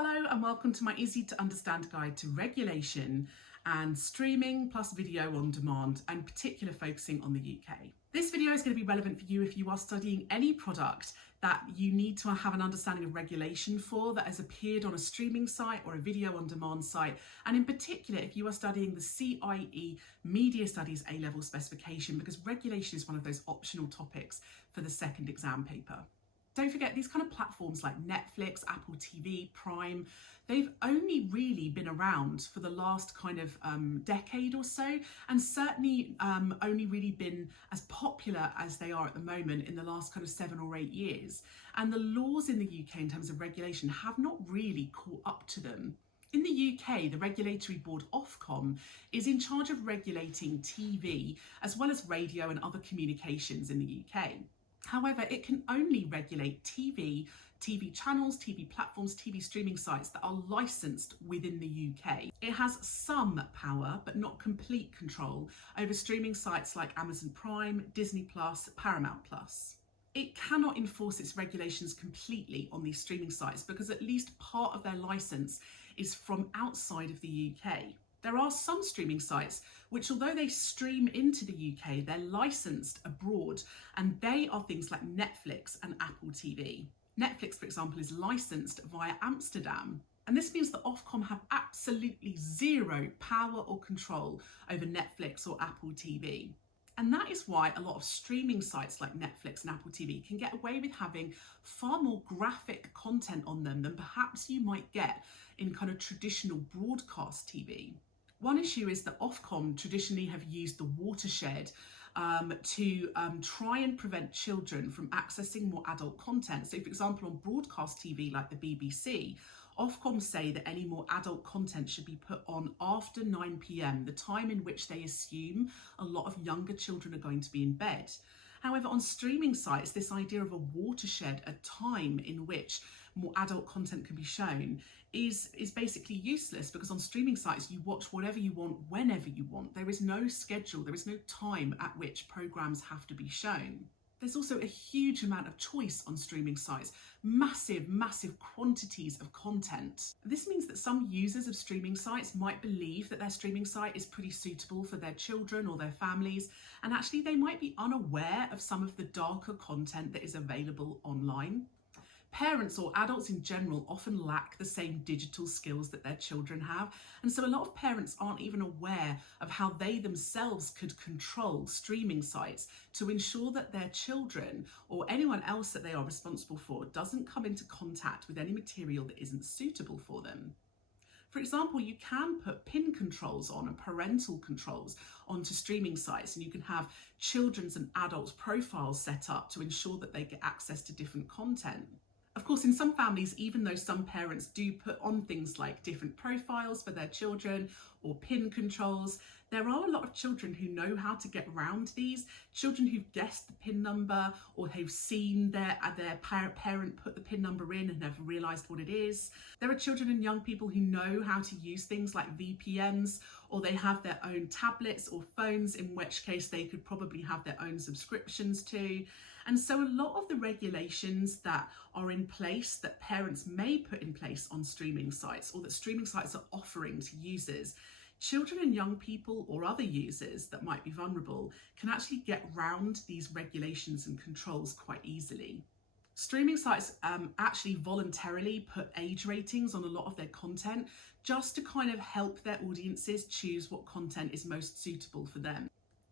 Hello and welcome to my easy to understand guide to regulation and streaming plus video on demand, and particular focusing on the UK. This video is going to be relevant for you if you are studying any product that you need to have an understanding of regulation for that has appeared on a streaming site or a video on demand site, and in particular if you are studying the CIE Media Studies A-level specification, because regulation is one of those optional topics for the second exam paper. Don't forget, these kind of platforms like Netflix, Apple TV, Prime, they've only really been around for the last kind of decade or so, and certainly only really been as popular as they are at the moment in the last kind of 7 or 8 years. And the laws in the UK in terms of regulation have not really caught up to them. In the UK, the regulatory board Ofcom is in charge of regulating TV as well as radio and other communications in the UK. However, it can only regulate TV channels, TV platforms, TV streaming sites that are licensed within the UK. It has some power, but not complete control over streaming sites like Amazon Prime, Disney Plus, Paramount Plus. It cannot enforce its regulations completely on these streaming sites because at least part of their license is from outside of the UK. There are some streaming sites which, although they stream into the UK, they're licensed abroad, and they are things like Netflix and Apple TV. Netflix, for example, is licensed via Amsterdam, and this means that Ofcom have absolutely zero power or control over Netflix or Apple TV. And that is why a lot of streaming sites like Netflix and Apple TV can get away with having far more graphic content on them than perhaps you might get in kind of traditional broadcast TV. One issue is that Ofcom traditionally have used the watershed to try and prevent children from accessing more adult content. So, for example, on broadcast TV like the BBC, Ofcom say that any more adult content should be put on after 9 p.m, the time in which they assume a lot of younger children are going to be in bed. However, on streaming sites, this idea of a watershed, a time in which more adult content can be shown, is basically useless, because on streaming sites you watch whatever you want whenever you want. There is no schedule, there is no time at which programmes have to be shown. There's also a huge amount of choice on streaming sites, massive quantities of content. This means that some users of streaming sites might believe that their streaming site is pretty suitable for their children or their families, and actually they might be unaware of some of the darker content that is available online. Parents or adults in general often lack the same digital skills that their children have, and so a lot of parents aren't even aware of how they themselves could control streaming sites to ensure that their children or anyone else that they are responsible for doesn't come into contact with any material that isn't suitable for them. For example, you can put PIN controls on and parental controls onto streaming sites, and you can have children's and adults' profiles set up to ensure that they get access to different content. Of course, in some families, even though some parents do put on things like different profiles for their children or PIN controls, there are a lot of children who know how to get around these, children who've guessed the PIN number or who've seen their parent put the PIN number in and have realised what it is. There are children and young people who know how to use things like VPNs, or they have their own tablets or phones, in which case they could probably have their own subscriptions to. And so a lot of the regulations that are in place that parents may put in place on streaming sites, or that streaming sites are offering to users, children and young people or other users that might be vulnerable can actually get round these regulations and controls quite easily. Streaming sites actually voluntarily put age ratings on a lot of their content just to kind of help their audiences choose what content is most suitable for them.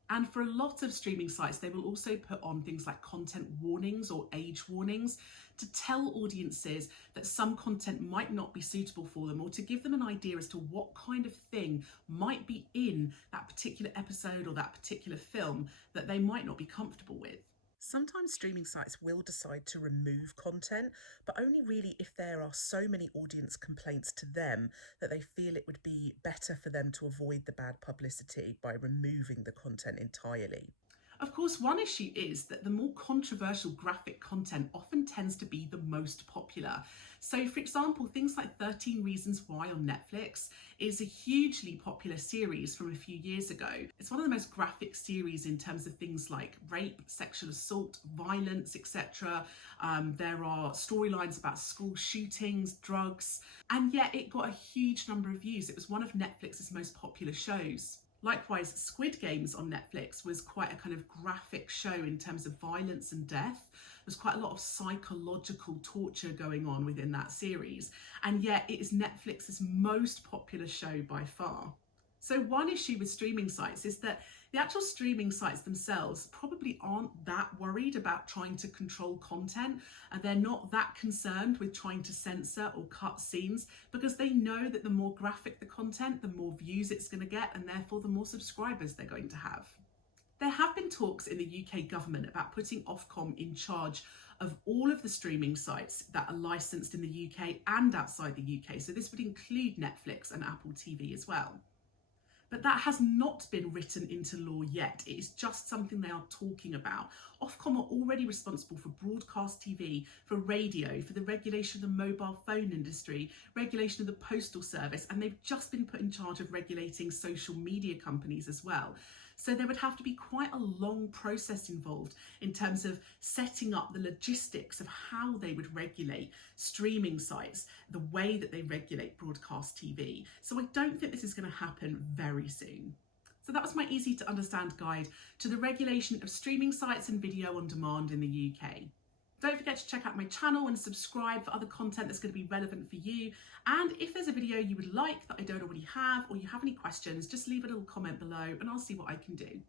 And for a lot of streaming sites, they will also put on things like content warnings or age warnings to tell audiences that some content might not be suitable for them, or to give them an idea as to what kind of thing might be in that particular episode or that particular film that they might not be comfortable with. Sometimes streaming sites will decide to remove content, but only really if there are so many audience complaints to them that they feel it would be better for them to avoid the bad publicity by removing the content entirely. Of course, one issue is that the more controversial graphic content often tends to be the most popular. So, for example, things like 13 Reasons Why on Netflix is a hugely popular series from a few years ago. It's one of the most graphic series in terms of things like rape, sexual assault, violence, etc. There are storylines about school shootings, drugs, and yet it got a huge number of views. It was one of Netflix's most popular shows. Likewise, Squid Games on Netflix was quite a kind of graphic show in terms of violence and death. There's quite a lot of psychological torture going on within that series, and yet it is Netflix's most popular show by far. So one issue with streaming sites is that the actual streaming sites themselves probably aren't that worried about trying to control content, and they're not that concerned with trying to censor or cut scenes, because they know that the more graphic the content, the more views it's going to get, and therefore the more subscribers they're going to have. There have been talks in the UK government about putting Ofcom in charge of all of the streaming sites that are licensed in the UK and outside the UK. So this would include Netflix and Apple TV as well. But that has not been written into law yet. It is just something they are talking about. Ofcom are already responsible for broadcast TV, for radio, for the regulation of the mobile phone industry, regulation of the postal service, and they've just been put in charge of regulating social media companies as well. So there would have to be quite a long process involved in terms of setting up the logistics of how they would regulate streaming sites, the way that they regulate broadcast TV. So I don't think this is going to happen very soon. So that was my easy to understand guide to the regulation of streaming sites and video on demand in the UK. Don't forget to check out my channel and subscribe for other content that's going to be relevant for you. And if there's a video you would like that I don't already have, or you have any questions, just leave a little comment below and I'll see what I can do.